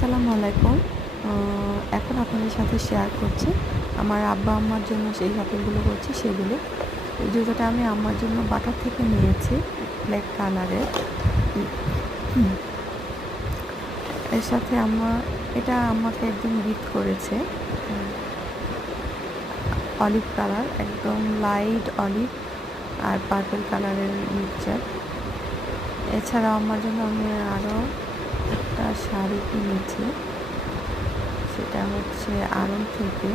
আসসালামু আলাইকুম। এখন আপনাদের সাথে শেয়ার করছি আমার আব্বা আম্মার জন্য সেই শপিংগুলো করছি সেগুলো। এই জুতোটা আমি আম্মার জন্য বাটার থেকে নিয়েছি, ব্ল্যাক কালারের। এর সাথে এটা আম্মাকে একদম গিফট করেছে। অলিভ কালার, একদম লাইট অলিভ আর পার্পল কালারের মিক্সচার। এছাড়াও আমার জন্য আমি আরও একটা শাড়ি কিনেছি, সেটা হচ্ছে আড়ং থেকে।